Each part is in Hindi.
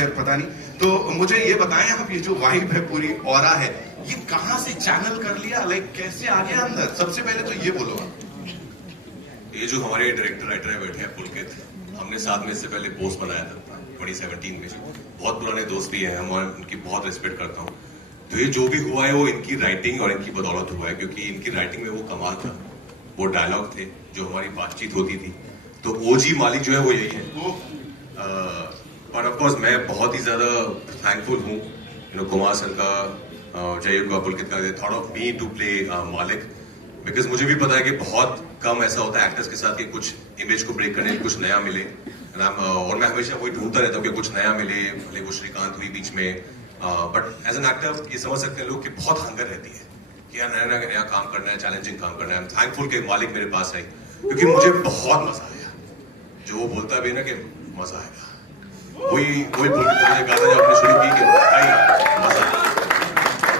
खैर पता नहीं। तो मुझे ये बताएं आप, ये जो वाइब है पूरी ऑरा है, ये कहाँ से चैनल कर लिया, लाइक कैसे आ गया अंदर? सबसे पहले तो ये बोलो आप। ये जो हमारे डायरेक्टर राइटर है बैठे हैं पुलकित, हमने साथ में इससे पहले पोस्ट बनाया था 2017 में। बहुत पुराने दोस्त भी हैं हम और उनकी बहुत रिस्पेक्ट करता हूँ। तो ये जो भी हुआ है वो इनकी राइटिंग और इनकी बदौलत हुआ है, क्योंकि इनकी राइटिंग में वो कमाल था, वो डायलॉग थे, जो हमारी बातचीत होती थी। तो ओजी मालिक जो है वो यही है। और ऑफकोर्स मैं बहुत ही ज्यादा थैंकफुल हूँ कुमार सर का, जयू का, पुलकित का, thought of me to play Malik, because मुझे भी पता है कि बहुत कम ऐसा होता है एक्टर्स के साथ कि कुछ इमेज को ब्रेक करने के कुछ नया मिले। और मैं हमेशा वही ढूंढता रहता हूँ कि कुछ नया मिले, भले वो श्रीकांत हुई बीच में, बट एज एन एक्टर ये समझ सकते हैं लोग कि बहुत हंगर रहती है कि यार नया नया काम करना है, चैलेंजिंग काम करना है। आई एम थैंकफुल कि मालिक मेरे पास आई, क्योंकि मुझे बहुत मजा आया। जो वो बोलता भी ना कि मजा आएगा, वही बोल के गाना जब आपने शुरू की कि भाई मजा आया,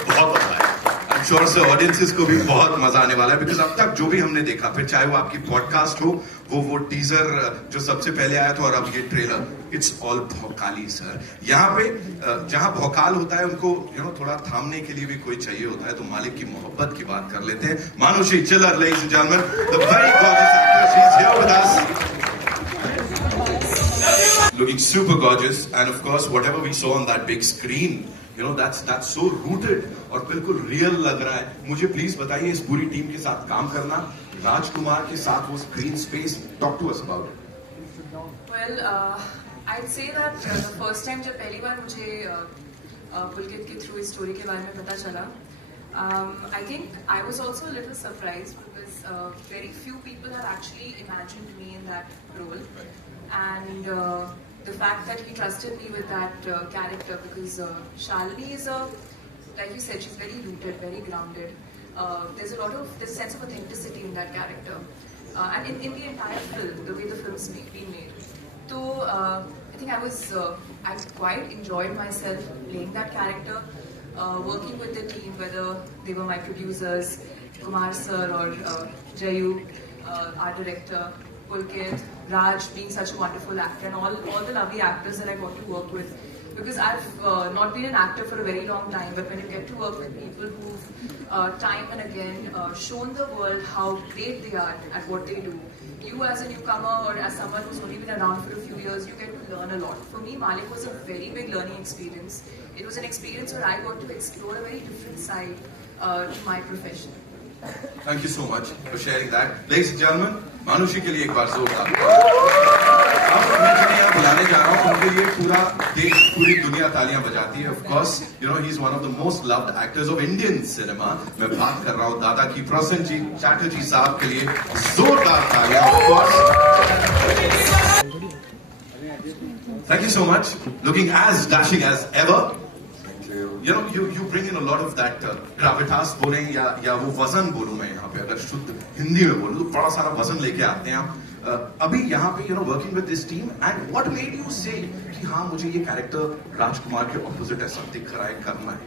बहुत मजा आया। श्योर से ऑडियंसेस को भी बहुत मजा आने वाला है, बिकॉज अब तक जो भी हमने देखा, फिर चाहे वो आपकी पॉडकास्ट हो, वो टीजर जो सबसे पहले आया था और अब ये ट्रेलर, इट्स ऑल भौकाली सर। यहाँ पे जहाँ भौकाल होता है उनको थोड़ा थामने के लिए भी कोई चाहिए होता है, तो मालिक की मोहब्बत की बात कर लेते हैं। मानुषी चिल्लर, ladies and gentlemen, the very gorgeous actress, she's here with us. Looking super gorgeous, and of course whatever we saw on that big screen, that's so rooted और बिल्कुल रियल लग रहा है। मुझे प्लीज बताइए, इस पूरी टीम के साथ काम करना, राजकुमार के साथ वो screen space, talk to us about it. Well, I'd say that the first time जब पहली बार मुझे पुलकित के थ्रू इस स्टोरी के बारे में पता चला, I think I was also a little surprised because very few people have actually imagined me in that role, and the fact that he trusted me with that character, because Shalini is like you said, she's very rooted, very grounded. There's a sense of authenticity in that character, and in the entire film, the way the film's been made. So I think I quite enjoyed myself playing that character, working with the team, whether they were my producers, Kumar sir or Jayu, our director, Pulkit, Raj being such a wonderful actor, and all the lovely actors that I got to work with. Because I've not been an actor for a very long time, but when you get to work with people who've time and again shown the world how great they are at what they do, you as a newcomer or as someone who's only been around for a few years, you get to learn a lot. For me, Malik was a very big learning experience. It was an experience where I got to explore a very different side to my profession. Thank you so much for sharing that. Ladies and gentlemen, मानुषी के लिए एक बार जोरदार। अब मैं जिन्हें यहाँ बुलाने जा रहा हूँ, उनके लिए पूरा देश, पूरी दुनिया तालियां बजाती है। Of course, he's one of the most loved actors of Indian cinema. मैं बात कर रहा हूँ दादा की, प्रसेनजीत चटर्जी साहब के लिए जोरदार तालियां। Of course. Thank you so much. Looking as dashing as ever. You bring in a lot of that gravitas बोले या वो वजन बोलूं मैं यहाँ पे, अगर शुद्ध हिंदी में बोलूं तो बड़ा सारा वजन लेके आते हैं आप अभी यहाँ पे, working with this team, and what made you से कि हाँ मुझे ये कैरेक्टर राजकुमार के ऑपोजिट ऐसा दिख रहा है, करना है?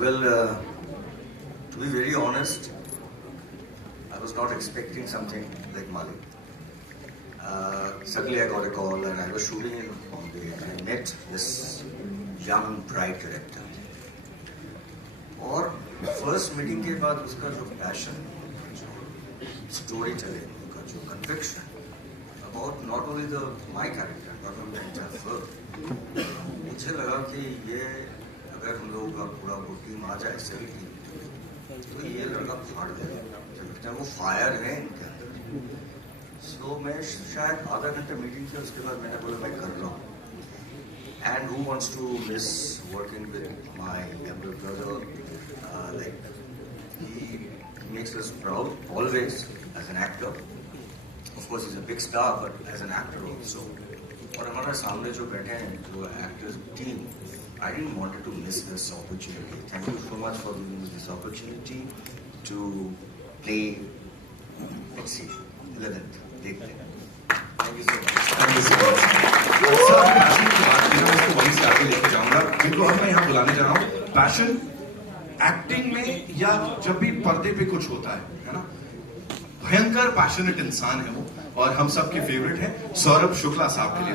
Well, to be very honest, I was not expecting something like Malik. Suddenly I got a call and I was shooting in Bombay and I met this young bright director. और फर्स्ट मीटिंग के बाद उसका जो पैशन, स्टोरी टेलिंग का जो conviction about not only the my character but on the entire film, मुझे लगा कि ये अगर हम लोग का पूरा वो टीम आ जाए सही टीम, तो ये लड़का फाड़ देगा। वो फायर है इनके अंदर। सो मैं शायद आधा घंटा मीटिंग किया, उसके बाद मैंने बोला मैं कर रहा हूँ। And who wants to miss working with my younger brother? Like he makes us proud always as an actor. Of course, he's a big star, but as an actor also. और हमारे सामने जो बैठे हैं वो actors team, I didn't want to miss this opportunity. Thank you so much for giving us this opportunity to play. Let's see, 11th. देखते हैं। Thank you so much. Thank you so much. Sir, passion की बात की ना, उसको वहीं से आगे लेके जाऊंगा, जिनको अब मैं यहाँ बुलाने जा रहा हूँ। पैशन एक्टिंग में या जब भी पर्दे पे कुछ होता है ना, भयंकर पैशनेट इंसान है वो, और हम सबके फेवरेट हैं सौरभ शुक्ला साहब के लिए।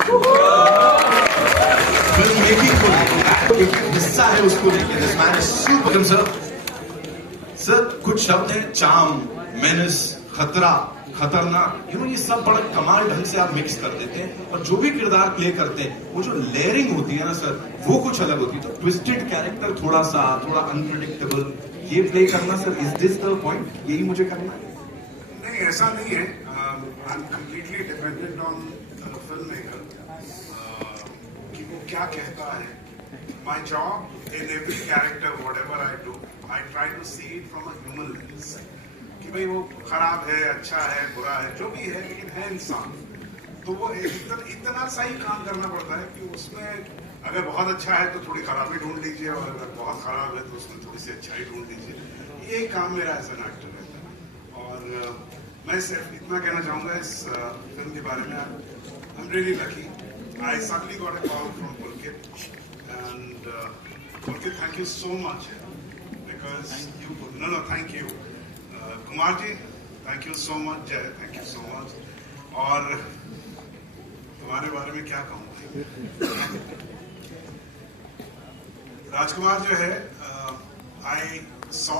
मेकिंग को लेकर एक हिस्सा है उसको लेकर this man is super sir कुछ शब्द हैं चार्म मेनस खतरा खतरनाक ये सब बड़ा कमाल ढंग से आप मिक्स कर देते हैं और जो भी किरदार प्ले करते हैं वो जो लेयरिंग होती है ना सर वो कुछ अलग होती है तो ट्विस्टेड कैरेक्टर थोड़ा अनप्रिडिक्टेबल ये प्ले करना sir is this the point यही मुझे करना है नहीं ऐसा नहीं है I am completely dependent on film maker कि वो क्या कहता है my job in every character whatever I do I try to see it from a human lens कि भाई वो खराब है अच्छा है बुरा है जो भी है लेकिन है इंसान तो वो इतना सा ही काम करना पड़ता है कि उसमें अगर बहुत अच्छा है तो थोड़ी खराबी ढूंढ लीजिए और अगर बहुत खराब है तो उसमें थोड़ी सी अच्छाई ढूंढ लीजिए यही काम मेरा एज एन एक्टर रहता है और मैं सिर्फ इतना कहना चाहूंगा इस फिल्म के बारे में I am really lucky I suddenly got a call from Pulkit and Pulkit thank you so much because you know thank you Kumar ji thank you so much Jai thank you so much और तुम्हारे बारे में क्या कहूँ राजकुमार जो है I saw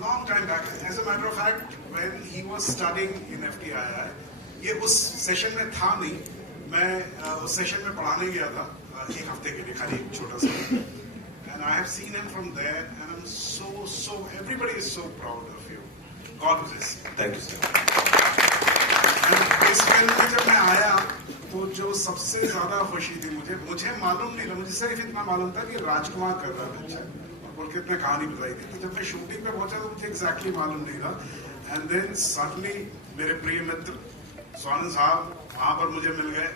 long time back as a matter of fact when he was studying in FTII ये उस सेशन में था नहीं मैं उस सेशन में पढ़ाने गया था एक हफ्ते के लिए खाली छोटा सा and I have seen him from there and I'm so everybody is so proud of you God bless you thank you sir इस फिल्म में जब मैं आया तो जो सबसे ज्यादा खुशी थी मुझे मालूम नहीं था मुझे सिर्फ इतना मालूम था कि राजकुमार कर रहा है अच्छा पुलकित ने कहानी बताई थी तो जब मैं शूटिंग पे पहुंचा तो मुझे एग्जैक्टली मालूम नहीं था एंड देन सडनली मेरे प्रिय मित्र स्वानंद साहब वहां पर मुझे मिल गए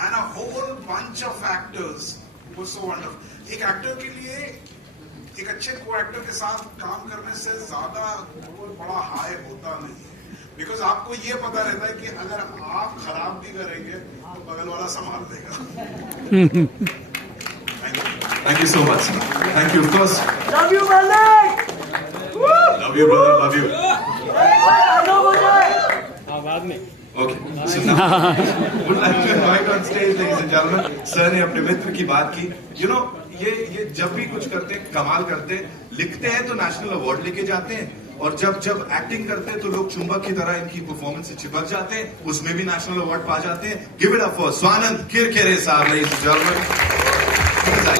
and a whole bunch of actors वो सो वंडरफुल एक एक्टर के लिए एक अच्छे को एक्टर के साथ काम करने से ज्यादा कोई बड़ा हाई होता नहीं है बिकॉज आपको ये पता रहता है कि अगर आप खराब भी करेंगे तो बगल वाला संभाल देगा Thank you so much. Thank you. Of course. Love you, Malik! Love you, brother. Love you. बाद में Okay. So now, would like to invite on stage, ladies and gentlemen. Sir ने अपने मित्र की बात की. You know, ये जब भी कुछ करते हैं, कमाल करते हैं, लिखते हैं तो नेशनल अवार्ड लेके जाते हैं. और जब एक्टिंग करते हैं तो लोग चुंबक की तरह इनकी परफॉर्मेंस से चिपक जाते हैं उसमें भी नेशनल अवार्ड पा जाते हैं give it up for Swanand Kirkire साहब ladies and gentlemen.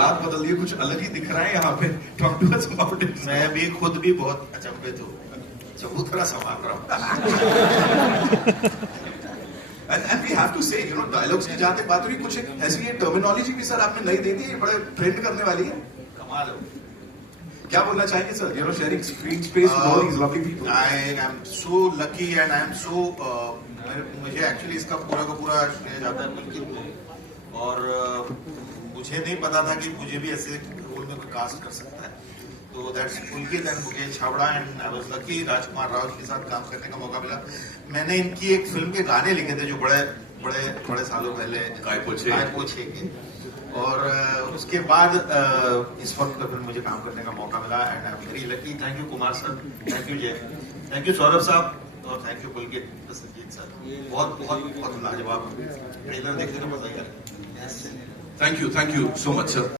हालात बदल दिए कुछ अलग ही दिख रहा है यहाँ पे talk to us about it मैं भी खुद भी बहुत अचंभित हूँ चबूतरा संभाल रहा हूँ and we have to say you know dialogues की जहाँ तक बात हुई कुछ ऐसी ये टर्मिनोलॉजी भी सर आपने नई दे दी बड़े ट्रेंड करने वाली है कमाल है क्या बोलना चाहिए sir you know sharing screen space with all these lovely people I am so lucky and I am so मुझे एक्चुअली इसका पूरा का पूरा श्रेय जाता है पुलकित को और मुझे नहीं पता था कि मुझे भी ऐसे रोल में कोई कास्ट कर सकता है तो that's Pulkit and Mukesh Chhabra and I was lucky Rajkummar Rao के साथ काम करने का मौका मिला मैंने इनकी एक फिल्म के गाने लिखे थे जो बड़े सालों पहले काय पोछे के और उसके बाद इस वक्त तो फिर मुझे काम करने का मौका मिला and I am very lucky thank you Kumar sir thank you जय थैंक यू सौरभ साहब और thank you Pulkit Sanjeet sir बहुत लाजवाब ट्रेलर देखने का मजा ही आ रहा है thank you so much sir